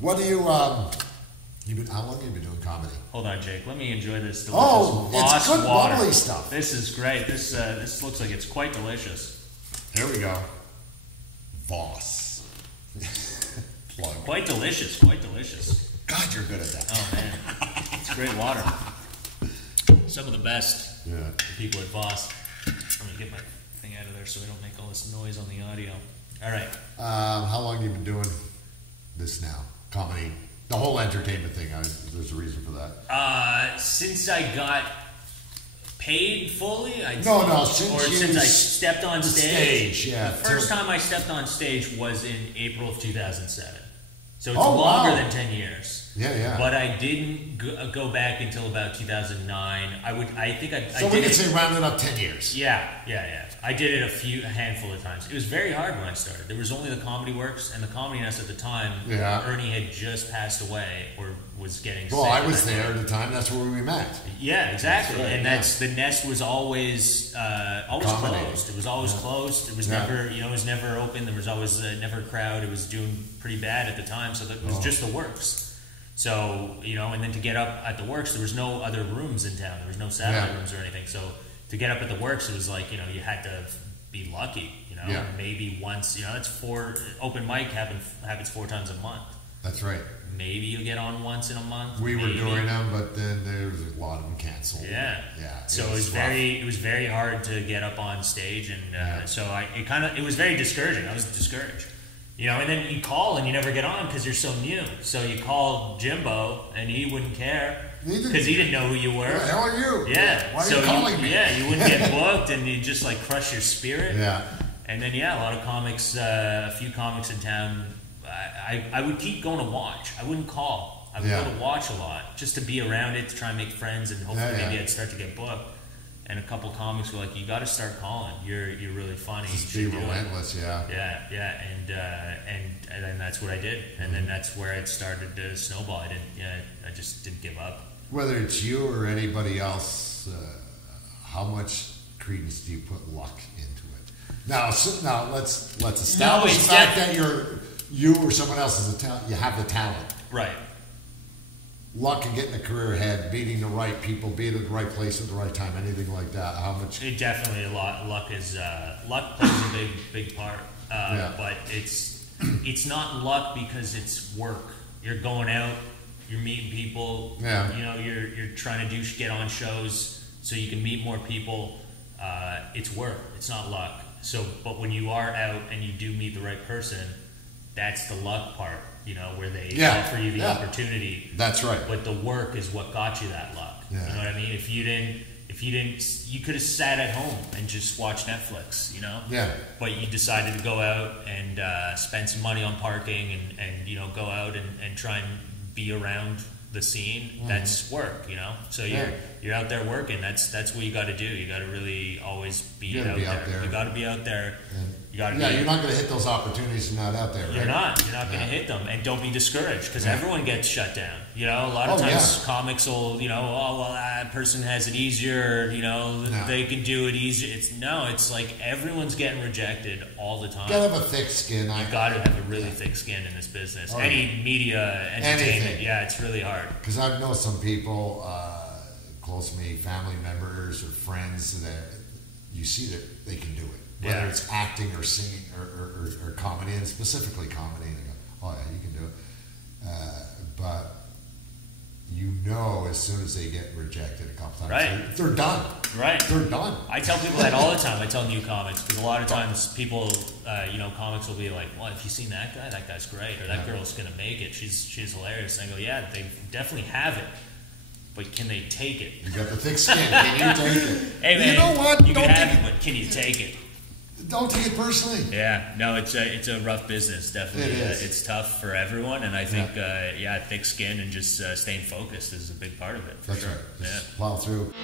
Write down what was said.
What do you, how long have you been doing comedy? Hold on, Jake. Let me enjoy this delicious it's good water. bubbly stuff. This is great. This looks like it's quite delicious. Here we go. Voss. Plug. Quite delicious. Quite delicious. God, you're good at that. Oh man, it's great water. Some of the best. Yeah. People at Voss. Let me get my thing out of there so we don't make all this noise on the audio. All right. How long have you been doing this now? Comedy. The whole entertainment thing. There's a reason for that. Since I got paid fully, since I stepped on stage. Yeah. The first time I stepped on stage was in April of 2007. So it's longer than 10 years. Yeah, yeah. But I didn't go back until about 2009. So we could say rounded up 10 years. Yeah. I did it a handful of times. It was very hard when I started. There was only the Comedy Works and the Comedy Nest at the time. Yeah. Ernie had just passed away or was getting sick. Well, I was there at the time. That's where we met. Yeah, exactly. Right, and the Nest was always closed. It was always closed. It was never, it was never open. There was always never a crowd. It was doing pretty bad at the time. So it was just the Works. So, and then to get up at the Works, there was no other rooms in town. There was no satellite rooms or anything. So to get up at the Works, it was like, you had to be lucky, maybe once, it's open mic happens 4 times a month. That's right. Maybe you get on once in a month. We were doing them, but then there was a lot of them canceled. Yeah. Yeah. So it was very hard to get up on stage. And so it was very discouraging. I was discouraged. And then you call and you never get on because you're so new. So you call Jimbo and he wouldn't care because he didn't know who you were. Who the hell are you? Yeah. Why are you calling me? Yeah, you wouldn't get booked and you'd just like crush your spirit. Yeah. And then a lot of comics, a few comics in town, I would keep going to watch. I wouldn't call. I would go to watch a lot just to be around it, to try and make friends, and hopefully maybe I'd start to get booked. And a couple comics were like, "You got to start calling. You're really funny. Just be relentless, yeah." And then that's what I did, and then that's where it started to snowball. I just didn't give up. Whether it's you or anybody else, how much credence do you put luck into it? Now let's establish the fact that you or someone else is a talent. You have the talent, right? Luck in getting a career ahead, meeting the right people, being at the right place at the right time, anything like that. How much? It definitely a lot. Luck plays a big part. But it's not luck because it's work. You're going out, you're meeting people. Yeah. You're trying to get on shows so you can meet more people. It's work. It's not luck. So, but when you are out and you do meet the right person, that's the luck part. Where they offer you the opportunity. That's right. But the work is what got you that luck. Yeah. You know what I mean? If you didn't, you could have sat at home and just watched Netflix, Yeah. But you decided to go out and spend some money on parking and go out and try and be around the scene. Mm-hmm. That's work, So you're out there working. That's what you got to do. You got to really always be out there. You got to be out there. You're not going to hit those opportunities if you're not out there, right? You're not going to hit them, and don't be discouraged because everyone gets shut down. A lot of times comics will, that person has it easier. They can do it easier. It's like everyone's getting rejected all the time. You got to have a thick skin. You got to have a really thick skin in this business. Any media, entertainment, it's really hard. Because I've known some people close to me, family members or friends that you see that they can do it. Whether it's acting or singing or comedy, and specifically comedy, and they go, "Oh yeah, you can do it." But as soon as they get rejected a couple times, they're done. Right, they're done. I tell people that all the time. I tell new comics because a lot of times people, comics will be like, "Well, have you seen that guy? That guy's great, or that girl's gonna make it. She's hilarious." And I go, "Yeah, they definitely have it." But can they take it? You got the thick skin. Can you take it? Hey man, you know what? You can have it, but can you take it? Don't take it personally. Yeah, no, it's a rough business. Definitely, it is. It's tough for everyone, and I think thick skin and just staying focused is a big part of it. That's sure. right. Yeah. Plow through.